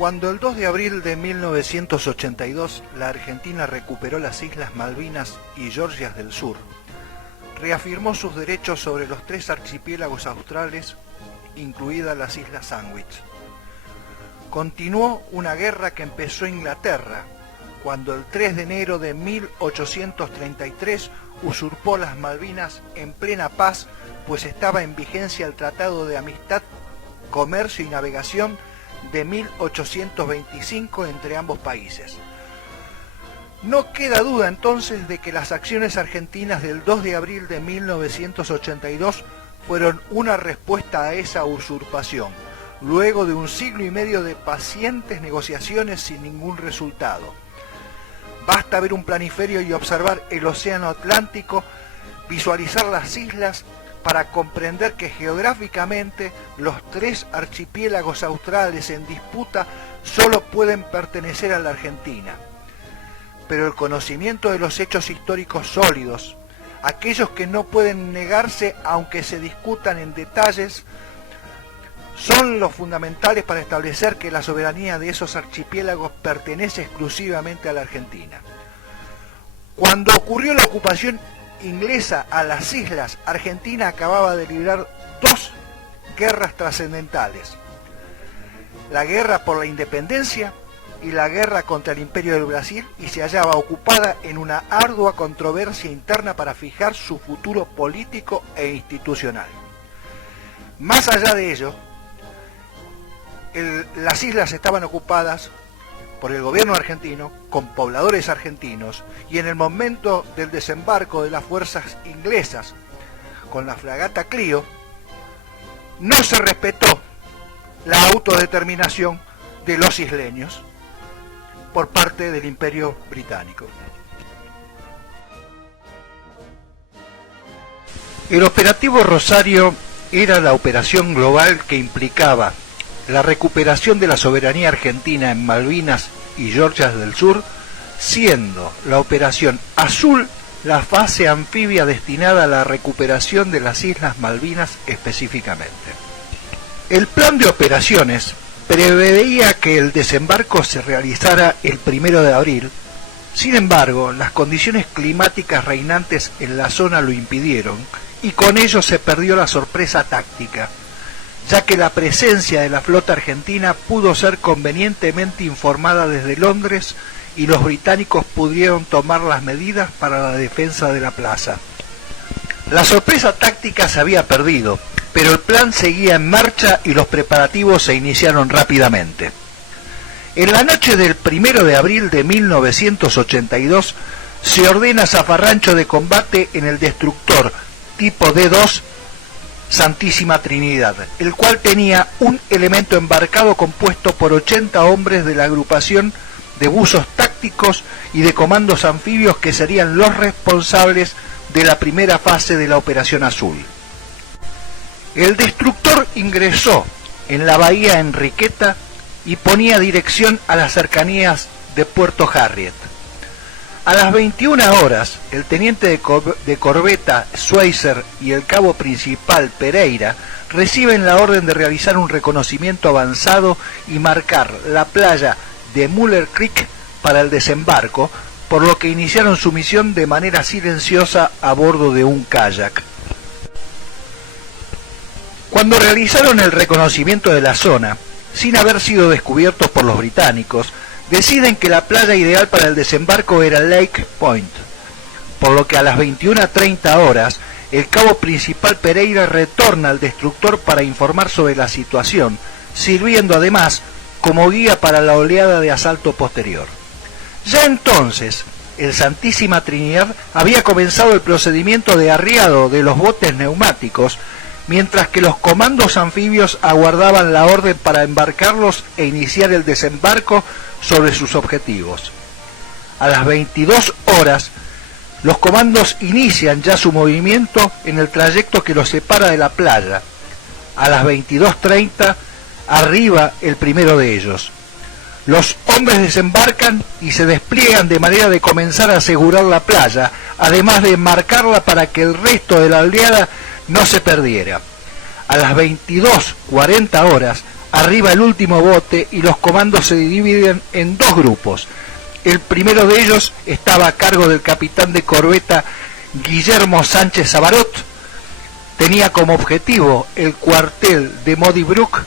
Cuando el 2 de abril de 1982 la Argentina recuperó las Islas Malvinas y Georgias del Sur, reafirmó sus derechos sobre los 3 archipiélagos australes, incluidas las Islas Sandwich. Continuó una guerra que empezó Inglaterra, cuando el 3 de enero de 1833 usurpó las Malvinas en plena paz, pues estaba en vigencia el Tratado de Amistad, Comercio y Navegación de 1825 entre ambos países. No queda duda entonces de que las acciones argentinas del 2 de abril de 1982 fueron una respuesta a esa usurpación, luego de un siglo y medio de pacientes negociaciones sin ningún resultado. Basta ver un planiferio y observar el océano Atlántico, visualizar las islas, para comprender que geográficamente los 3 archipiélagos australes en disputa solo pueden pertenecer a la Argentina. Pero el conocimiento de los hechos históricos sólidos, aquellos que no pueden negarse aunque se discutan en detalles, son los fundamentales para establecer que la soberanía de esos archipiélagos pertenece exclusivamente a la Argentina. Cuando ocurrió la ocupación inglesa a las islas, Argentina acababa de librar 2 guerras trascendentales: la guerra por la independencia y la guerra contra el Imperio del Brasil, y se hallaba ocupada en una ardua controversia interna para fijar su futuro político e institucional. Más allá de ello, las islas estaban ocupadas por el gobierno argentino, con pobladores argentinos, y en el momento del desembarco de las fuerzas inglesas con la fragata Clio, no se respetó la autodeterminación de los isleños por parte del Imperio Británico. El operativo Rosario era la operación global que implicaba la recuperación de la soberanía argentina en Malvinas y Georgias del Sur, siendo la operación Azul la fase anfibia destinada a la recuperación de las Islas Malvinas específicamente. El plan de operaciones preveía que el desembarco se realizara el 1 de abril, sin embargo, las condiciones climáticas reinantes en la zona lo impidieron, y con ello se perdió la sorpresa táctica, ya que la presencia de la flota argentina pudo ser convenientemente informada desde Londres y los británicos pudieron tomar las medidas para la defensa de la plaza. La sorpresa táctica se había perdido, pero el plan seguía en marcha y los preparativos se iniciaron rápidamente. En la noche del 1 de abril de 1982 se ordena zafarrancho de combate en el destructor tipo D2 Santísima Trinidad, el cual tenía un elemento embarcado compuesto por 80 hombres de la agrupación de buzos tácticos y de comandos anfibios que serían los responsables de la primera fase de la Operación Azul. El destructor ingresó en la bahía Enriqueta y ponía dirección a las cercanías de Puerto Harriet. A las 21 horas, el teniente de corbeta Schweitzer y el cabo principal Pereira reciben la orden de realizar un reconocimiento avanzado y marcar la playa de Muller Creek para el desembarco, por lo que iniciaron su misión de manera silenciosa a bordo de un kayak. Cuando realizaron el reconocimiento de la zona, sin haber sido descubiertos por los británicos, deciden que la playa ideal para el desembarco era Lake Point, por lo que a las 21:30 horas el cabo principal Pereira retorna al destructor para informar sobre la situación, sirviendo además como guía para la oleada de asalto posterior. Ya entonces, el Santísima Trinidad había comenzado el procedimiento de arriado de los botes neumáticos, mientras que los comandos anfibios aguardaban la orden para embarcarlos e iniciar el desembarco sobre sus objetivos. A las 22 horas, los comandos inician ya su movimiento en el trayecto que los separa de la playa. A las 22:30 arriba el primero de ellos. Los hombres desembarcan y se despliegan de manera de comenzar a asegurar la playa, además de marcarla para que el resto de la oleada no se perdiera. A las 22:40 horas arriba el último bote y los comandos se dividen en dos grupos. El primero de ellos estaba a cargo del capitán de corbeta Guillermo Sánchez Sabarot. Tenía como objetivo el cuartel de Modi Brook,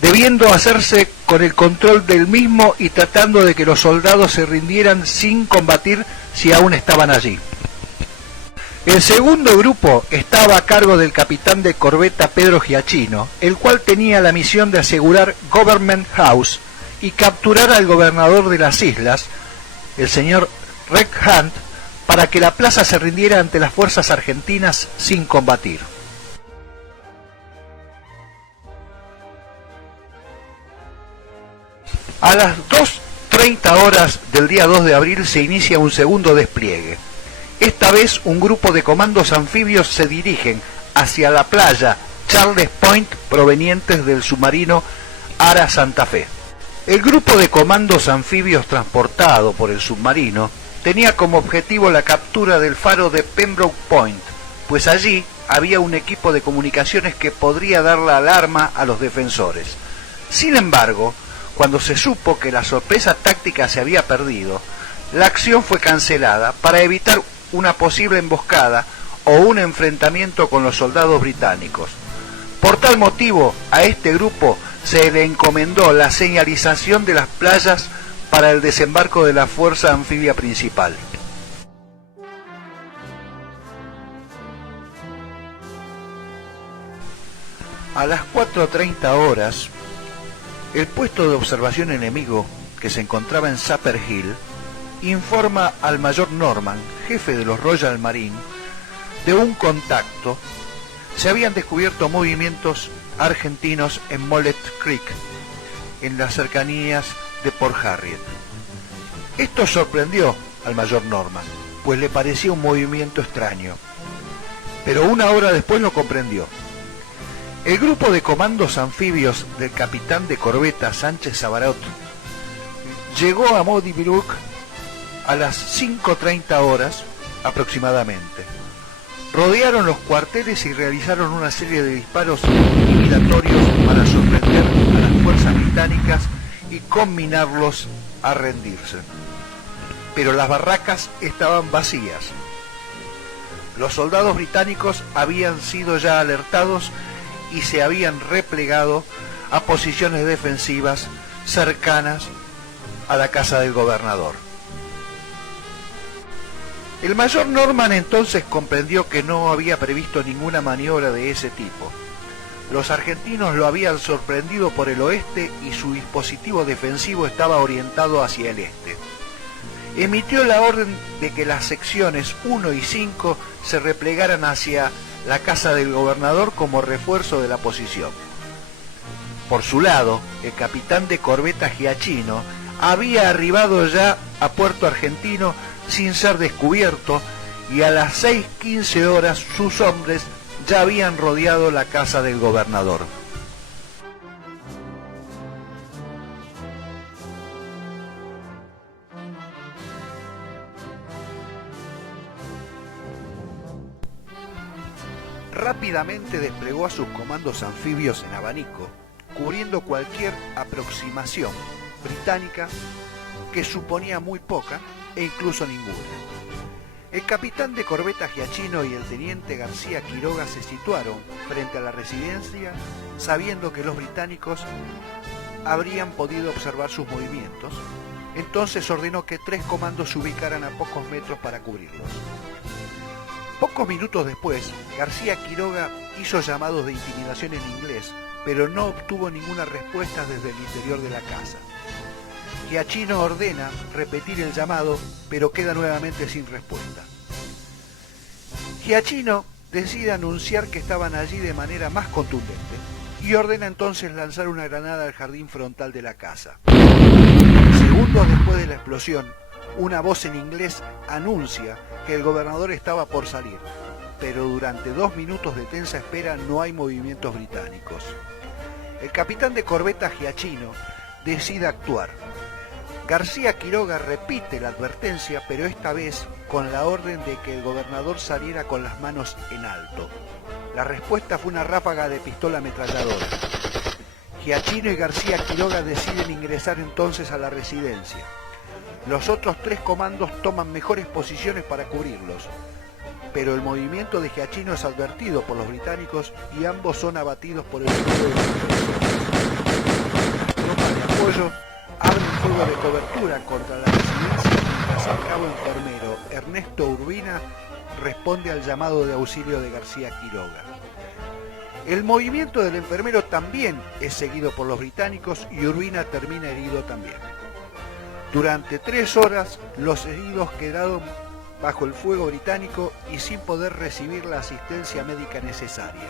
debiendo hacerse con el control del mismo y tratando de que los soldados se rindieran sin combatir si aún estaban allí. El segundo grupo estaba a cargo del capitán de corbeta Pedro Giachino, el cual tenía la misión de asegurar Government House y capturar al gobernador de las islas, el señor Red Hunt, para que la plaza se rindiera ante las fuerzas argentinas sin combatir. A las 2:30 horas del día 2 de abril se inicia un segundo despliegue. Esta vez un grupo de comandos anfibios se dirigen hacia la playa Charles Point provenientes del submarino Ara Santa Fe. El grupo de comandos anfibios transportado por el submarino tenía como objetivo la captura del faro de Pembroke Point, pues allí había un equipo de comunicaciones que podría dar la alarma a los defensores. Sin embargo, cuando se supo que la sorpresa táctica se había perdido, la acción fue cancelada para evitar una posible emboscada o un enfrentamiento con los soldados británicos. Por tal motivo, a este grupo se le encomendó la señalización de las playas para el desembarco de la fuerza anfibia principal. A las 4:30 horas, el puesto de observación enemigo, que se encontraba en Sapper Hill, informa al mayor Norman, jefe de los Royal Marine, de un contacto. Se habían descubierto movimientos argentinos en Mollet Creek, en las cercanías de Port Harriet. Esto sorprendió al mayor Norman, pues le parecía un movimiento extraño, pero una hora después lo comprendió. El grupo de comandos anfibios del capitán de corbeta Sánchez Sabarot llegó a Modi Brook a las 5:30 horas aproximadamente. Rodearon los cuarteles y realizaron una serie de disparos intimidatorios para sorprender a las fuerzas británicas y conminarlos a rendirse. Pero las barracas estaban vacías. Los soldados británicos habían sido ya alertados y se habían replegado a posiciones defensivas cercanas a la casa del gobernador. El mayor Norman entonces comprendió que no había previsto ninguna maniobra de ese tipo. Los argentinos lo habían sorprendido por el oeste y su dispositivo defensivo estaba orientado hacia el este. Emitió la orden de que las secciones 1 y 5 se replegaran hacia la casa del gobernador como refuerzo de la posición. Por su lado, el capitán de corbeta Giachino había arribado ya a Puerto Argentino sin ser descubierto y a las 6:15 horas sus hombres ya habían rodeado la casa del gobernador. Rápidamente desplegó a sus comandos anfibios en abanico, cubriendo cualquier aproximación británica que suponía muy poca e incluso ninguna. El capitán de corbeta Giachino y el teniente García Quiroga se situaron frente a la residencia sabiendo que los británicos habrían podido observar sus movimientos. Entonces ordenó que 3 comandos se ubicaran a pocos metros para cubrirlos. Pocos minutos después, García Quiroga hizo llamados de intimidación en inglés, pero no obtuvo ninguna respuesta desde el interior de la casa. Giachino ordena repetir el llamado, pero queda nuevamente sin respuesta. Giachino decide anunciar que estaban allí de manera más contundente y ordena entonces lanzar una granada al jardín frontal de la casa. Segundos después de la explosión, una voz en inglés anuncia que el gobernador estaba por salir, pero durante 2 minutos de tensa espera no hay movimientos británicos. El capitán de corbeta Giachino decide actuar. García Quiroga repite la advertencia, pero esta vez con la orden de que el gobernador saliera con las manos en alto. La respuesta fue una ráfaga de pistola ametralladora. Giachino y García Quiroga deciden ingresar entonces a la residencia. Los otros 3 comandos toman mejores posiciones para cubrirlos, pero el movimiento de Giachino es advertido por los británicos y ambos son abatidos por el fuego de tropas de apoyo, abren fuego de cobertura contra la residencia mientras el cabo enfermero Ernesto Urbina responde al llamado de auxilio de García Quiroga. El movimiento del enfermero también es seguido por los británicos y Urbina termina herido también. Durante 3 horas los heridos quedaron bajo el fuego británico y sin poder recibir la asistencia médica necesaria,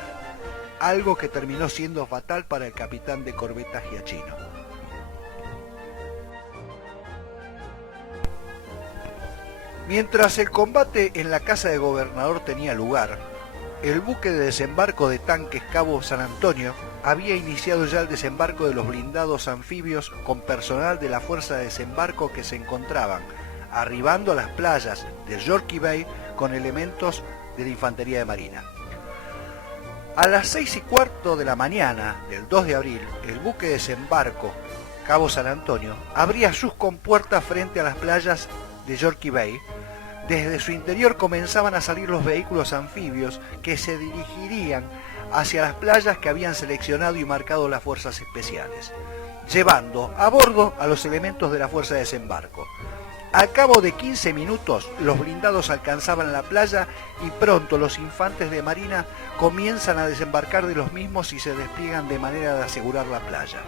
algo que terminó siendo fatal para el capitán de corbeta Giachino. Mientras el combate en la casa del gobernador tenía lugar, el buque de desembarco de tanques Cabo San Antonio había iniciado ya el desembarco de los blindados anfibios con personal de la fuerza de desembarco que se encontraban arribando a las playas de Yorkey Bay con elementos de la infantería de marina. A las 6:15 de la mañana del 2 de abril, el buque de desembarco Cabo San Antonio abría sus compuertas frente a las playas de Yorkey Bay. Desde su interior comenzaban a salir los vehículos anfibios que se dirigirían hacia las playas que habían seleccionado y marcado las fuerzas especiales, llevando a bordo a los elementos de la fuerza de desembarco. Al cabo de 15 minutos, los blindados alcanzaban la playa y pronto los infantes de marina comienzan a desembarcar de los mismos y se despliegan de manera de asegurar la playa.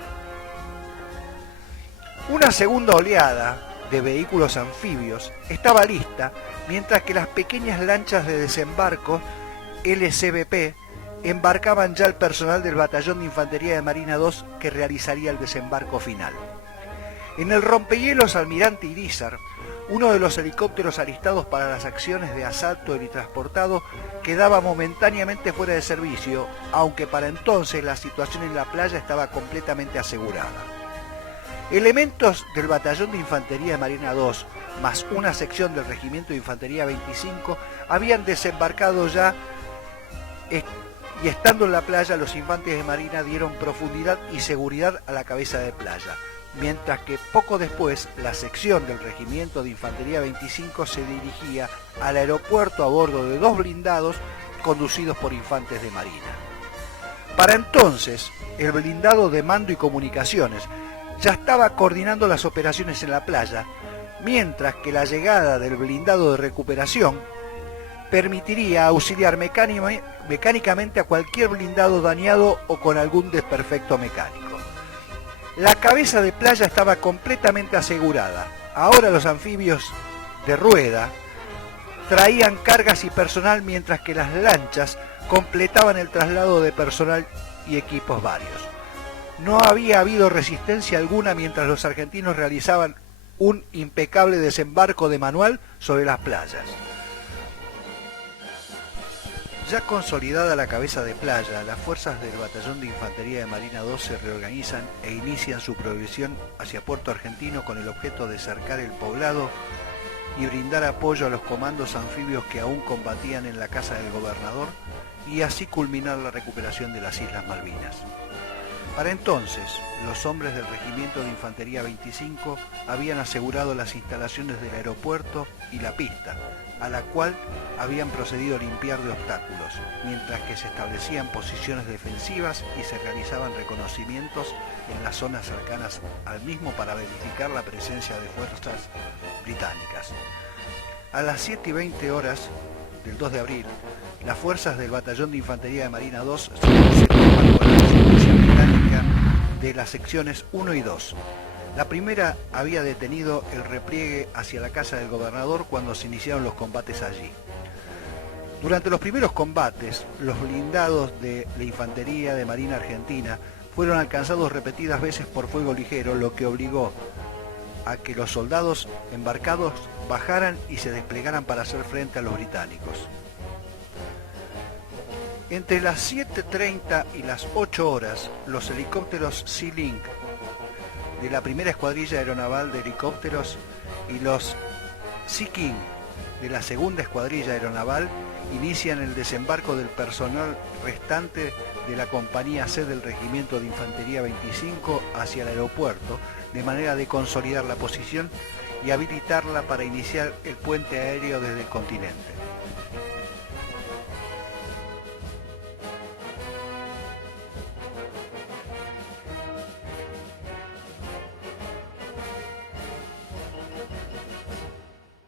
Una segunda oleada de vehículos anfibios estaba lista, mientras que las pequeñas lanchas de desembarco LCBP embarcaban ya el personal del Batallón de Infantería de Marina 2 que realizaría el desembarco final. En el rompehielos Almirante Irízar, uno de los helicópteros alistados para las acciones de asalto helitransportado quedaba momentáneamente fuera de servicio, aunque para entonces la situación en la playa estaba completamente asegurada. Elementos del Batallón de Infantería de Marina 2, más una sección del Regimiento de Infantería 25, habían desembarcado ya y estando en la playa los infantes de marina dieron profundidad y seguridad a la cabeza de playa, mientras que poco después la sección del Regimiento de Infantería 25 se dirigía al aeropuerto a bordo de 2 blindados conducidos por infantes de marina. Para entonces, el blindado de mando y comunicaciones ya estaba coordinando las operaciones en la playa, mientras que la llegada del blindado de recuperación permitiría auxiliar mecánicamente a cualquier blindado dañado o con algún desperfecto mecánico. La cabeza de playa estaba completamente asegurada. Ahora los anfibios de rueda traían cargas y personal, mientras que las lanchas completaban el traslado de personal y equipos varios. No había habido resistencia alguna mientras los argentinos realizaban un impecable desembarco de manual sobre las playas. Ya consolidada la cabeza de playa, las fuerzas del Batallón de Infantería de Marina 2 se reorganizan e inician su progresión hacia Puerto Argentino con el objeto de cercar el poblado y brindar apoyo a los comandos anfibios que aún combatían en la casa del gobernador y así culminar la recuperación de las Islas Malvinas. Para entonces, los hombres del Regimiento de Infantería 25 habían asegurado las instalaciones del aeropuerto y la pista, a la cual habían procedido a limpiar de obstáculos, mientras que se establecían posiciones defensivas y se realizaban reconocimientos en las zonas cercanas al mismo para verificar la presencia de fuerzas británicas. A las 7:20 horas del 2 de abril, las fuerzas del Batallón de Infantería de Marina 2 se toman con la asistencia británica de las secciones 1 y 2. La primera había detenido el repliegue hacia la casa del gobernador cuando se iniciaron los combates allí. Durante los primeros combates, los blindados de la Infantería de Marina Argentina fueron alcanzados repetidas veces por fuego ligero, lo que obligó a que los soldados embarcados bajaran y se desplegaran para hacer frente a los británicos. Entre las 7:30 y las 8 horas, los helicópteros Sea Link de la primera escuadrilla aeronaval de helicópteros y los Sea King de la segunda escuadrilla aeronaval inician el desembarco del personal restante de la compañía C del Regimiento de Infantería 25 hacia el aeropuerto, de manera de consolidar la posición y habilitarla para iniciar el puente aéreo desde el continente.